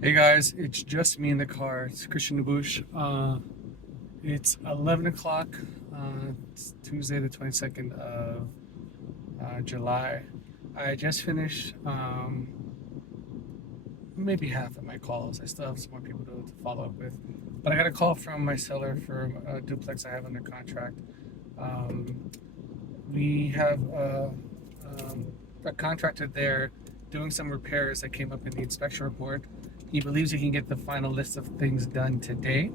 Hey guys, it's just me in the car. It's Christian Bush. It's 11 o'clock. It's Tuesday, the 22nd of July. I just finished maybe half of my calls. I still have some more people to follow up with. But I got a call from my seller for a duplex I have under contract. Um, we have a contractor there doing some repairs that came up in the inspection report. He believes he can get the final list of things done today.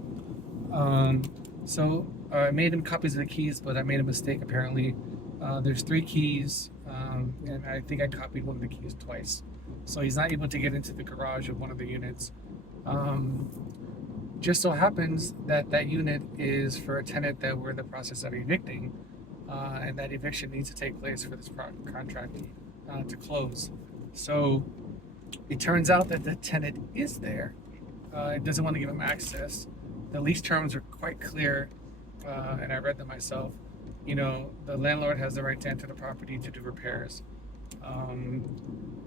Um, so I made him copies of the keys, but I made a mistake apparently. There's three keys, and I think I copied one of the keys twice. So he's not able to get into the garage of one of the units. Um, just so happens that that unit is for a tenant that we're in the process of evicting, and that eviction needs to take place for this contract to close. So it turns out that the tenant is there. It doesn't want to give him access. The lease terms are quite clear, and I read them myself. The landlord has the right to enter the property to do repairs.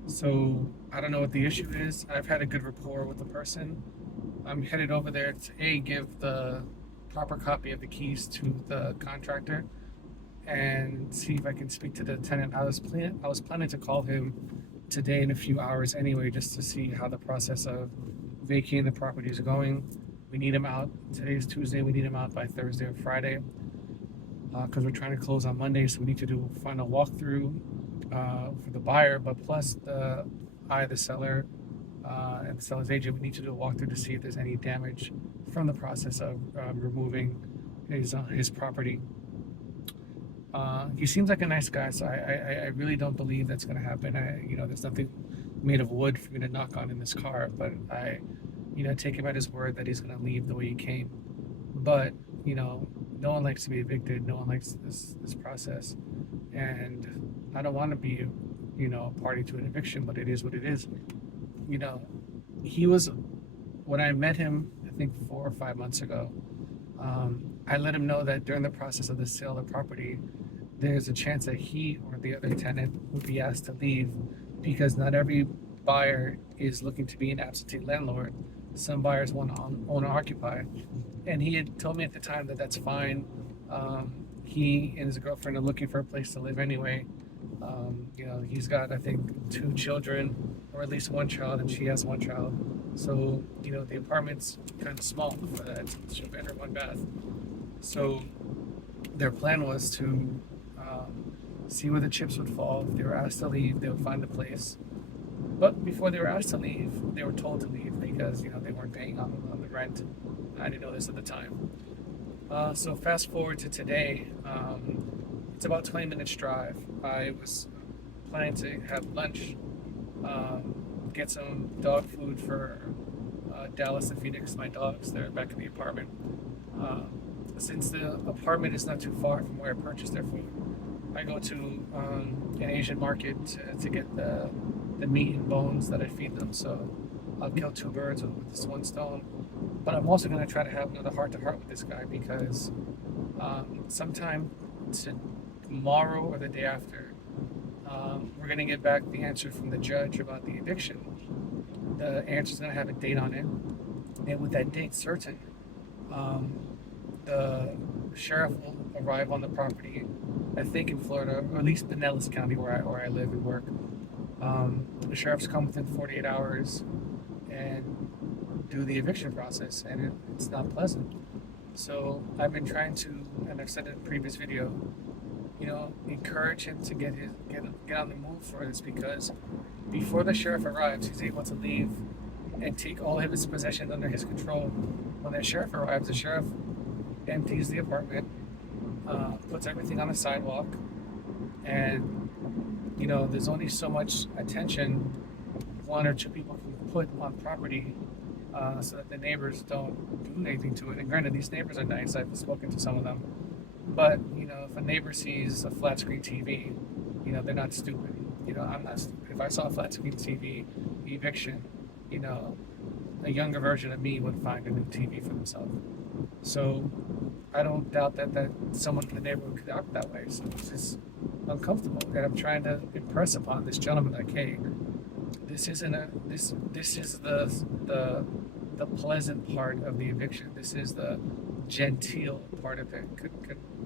So I don't know what the issue is. I've had a good rapport with the person. I'm headed over there to give the proper copy of the keys to the contractor and see if I can speak to the tenant. I was planning to call him today in a few hours anyway, just to see how the process of vacating the property is going. We need him out. Today's Tuesday. We need him out by Thursday or Friday because we're trying to close on Monday. So we need to do a final walkthrough for the buyer, but plus the seller, and the seller's agent, we need to do a walkthrough to see if there's any damage from the process of removing his property. He seems like a nice guy, so I really don't believe that's going to happen. There's nothing made of wood for me to knock on in this car, but I take him at his word that he's going to leave the way he came. But no one likes to be evicted. No one likes this process, and I don't want to be, a party to an eviction. But it is what it is. You know, he was when I met him, I think 4 or 5 months ago. I let him know that during the process of the sale of the property, there's a chance that he or the other tenant would be asked to leave because not every buyer is looking to be an absentee landlord. Some buyers want to own or occupy. And he had told me at the time that that's fine. He and his girlfriend are looking for a place to live anyway. He's got, I think, two children, or at least one child, and she has one child. So, the apartment's kind of small for that. It's a bedroom, one bath. So, their plan was to see where the chips would fall. If they were asked to leave, they would find a place. But before they were asked to leave, they were told to leave because they weren't paying on the rent. I didn't know this at the time. So fast forward to today. It's about 20 minutes drive. I was planning to have lunch, get some dog food for Dallas and Phoenix, my dogs. They're back in the apartment. Since the apartment is not too far from where I purchased their food, I go to an Asian market to get the meat and bones that I feed them. So I'll kill two birds with this one stone. But I'm also going to try to have another heart to heart with this guy because sometime tomorrow or the day after, we're going to get back the answer from the judge about the eviction. The answer is going to have a date on it. And with that date certain, um, the sheriff will arrive on the property, I think in Florida, or at least Pinellas County, where I live and work. The sheriff's come within 48 hours and do the eviction process, and it's not pleasant. So I've been trying to, and I've said it in a previous video, encourage him to get on the move for this because before the sheriff arrives, he's able to leave and take all of his possessions under his control. When the sheriff arrives, the sheriff empties the apartment, puts everything on the sidewalk, and there's only so much attention one or two people can put on property so that the neighbors don't do anything to it. And granted, these neighbors are nice. I've spoken to some of them, but if a neighbor sees a flat screen TV, they're not stupid. I'm not stupid. If I saw a flat screen TV eviction, a younger version of me would find a new TV for themselves. So I don't doubt that someone in the neighborhood could act that way. So it's just uncomfortable. And I'm trying to impress upon this gentleman like, hey, This isn't a this is the pleasant part of the eviction. This is the genteel part of it.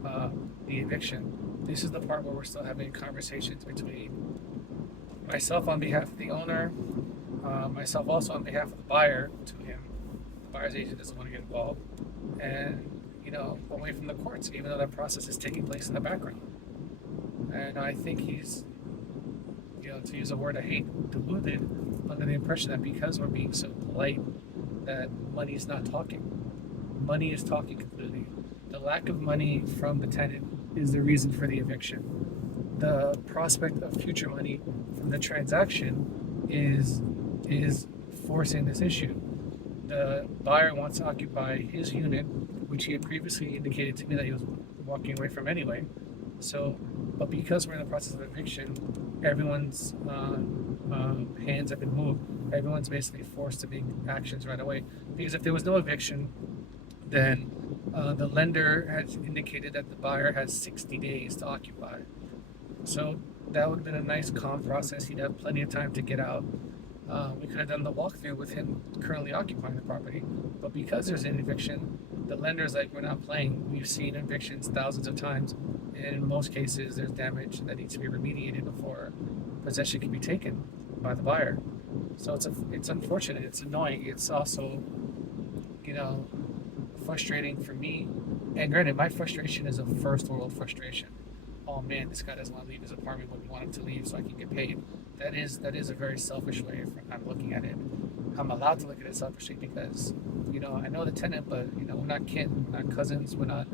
The eviction. This is the part where we're still having conversations between myself on behalf of the owner, myself also on behalf of the buyer to him. The buyer's agent doesn't want to get involved, and away from the courts, even though that process is taking place in the background. And I think he's, to use a word I hate, deluded under the impression that because we're being so polite, that money's not talking. Money is talking completely. The lack of money from the tenant is the reason for the eviction. The prospect of future money from the transaction is forcing this issue. The buyer wants to occupy his unit, which he had previously indicated to me that he was walking away from anyway. So, but because we're in the process of eviction, everyone's hands have been moved. Everyone's basically forced to make actions right away. Because if there was no eviction, then the lender has indicated that the buyer has 60 days to occupy. So that would have been a nice, calm process. He'd have plenty of time to get out. We could have done the walkthrough with him currently occupying the property. But because there's an eviction, the lender's like, we're not playing. We've seen evictions thousands of times. And in most cases, there's damage that needs to be remediated before possession can be taken by the buyer. So it's unfortunate. It's annoying. It's also, frustrating for me. And granted, my frustration is a first world frustration. Oh man, this guy doesn't want to leave his apartment when we want him to leave so I can get paid. That is a very selfish way I'm looking at it. I'm allowed to look at it selfishly because, I know the tenant, but we're not kin, we're not cousins, we're not,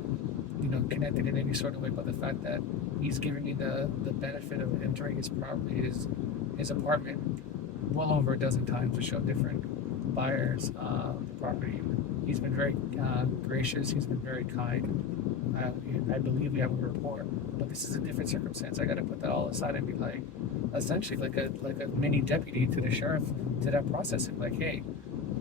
connected in any sort of way. But the fact that he's giving me the benefit of entering his property, his apartment, well over a dozen times to show different buyers the property. He's been very gracious. He's been very kind. I believe we have a rapport, but this is a different circumstance. I got to put that all aside and be like, essentially, like a mini deputy to the sheriff to that process. And like, hey,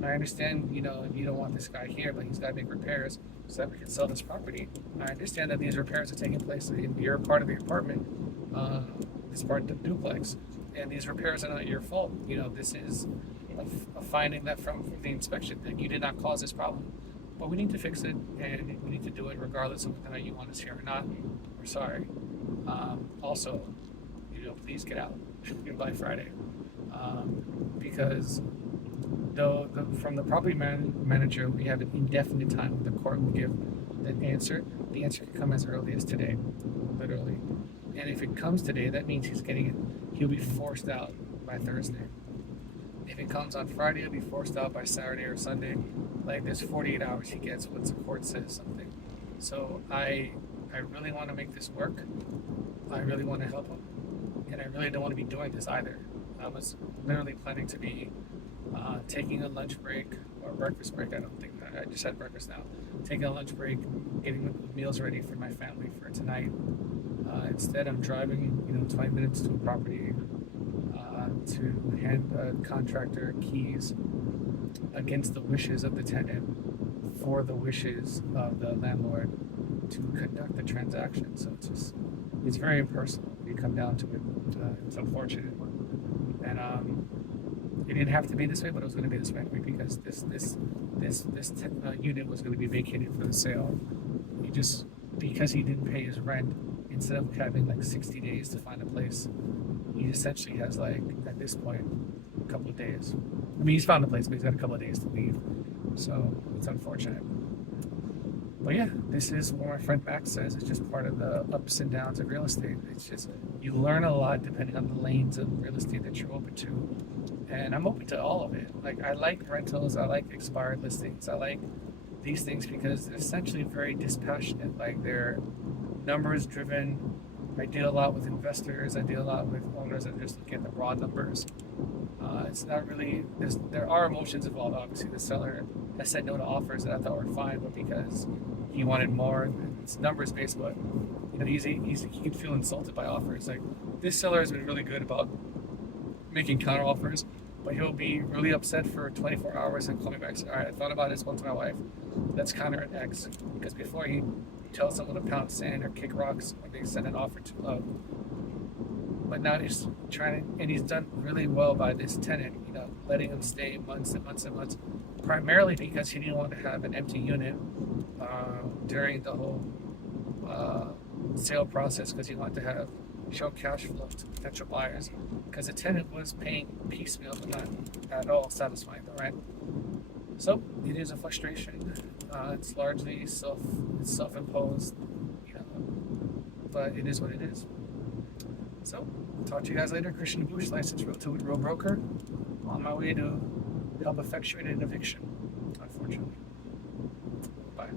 I understand, you don't want this guy here, but he's got to make repairs so that we can sell this property. I understand that these repairs are taking place in your part of the apartment, this part of the duplex, and these repairs are not your fault. This is a finding that from the inspection that you did not cause this problem. But we need to fix it, and we need to do it regardless of whether you want us here or not. We're sorry. Also, please get out by Friday, because from the property manager, we have an indefinite time. The court will give the answer. The answer can come as early as today, literally. And if it comes today, that means he'll be forced out by Thursday. If it comes on Friday, he'll be forced out by Saturday or Sunday. Like, there's 48 hours he gets once the court says something. So I really want to make this work. I really want to help him. And I really don't want to be doing this either. I was literally planning to be taking a lunch break or breakfast break. I just had breakfast now. Taking a lunch break, getting meals ready for my family for tonight. Instead, I'm driving, 20 minutes to a property to hand a contractor keys against the wishes of the tenant for the wishes of the landlord to conduct the transaction. So it's very impersonal when you come down to it. It's unfortunate. And it didn't have to be this way, but it was going to be this way because this unit was going to be vacated for the sale. Because he didn't pay his rent, instead of having like 60 days to find a place, he essentially has, like, at this point, a couple of days. I mean, he's found a place, but he's got a couple of days to leave. So it's unfortunate. But yeah, this is what my friend Max says. It's just part of the ups and downs of real estate. It's just, you learn a lot depending on the lanes of real estate that you're open to. And I'm open to all of it. Like, I like rentals. I like expired listings. I like these things because they're essentially very dispassionate. Like, they're numbers driven. I deal a lot with investors. I deal a lot with owners that just look at the raw numbers. It's not really, there are emotions involved. Obviously, the seller has said no to offers that I thought were fine, but because he wanted more, it's numbers based. But he'd feel insulted by offers. Like, this seller has been really good about making counter offers, but he'll be really upset for 24 hours and call me back and say, all right, I thought about it, spoke to my wife, let's counter at X. Because before he tells someone to pound sand or kick rocks when they send an offer too low. But now he's trying, and he's done really well by this tenant, letting him stay months and months and months, primarily because he didn't want to have an empty unit during the whole uh, sale process, because he wanted to show cash flow to potential buyers, because the tenant was paying piecemeal but not at all satisfying the rent. So it is a frustration. It's largely self-imposed, but it is what it is. So, talk to you guys later. Christian Bush, licensed real broker, on my way to help effectuate an eviction, unfortunately. Bye.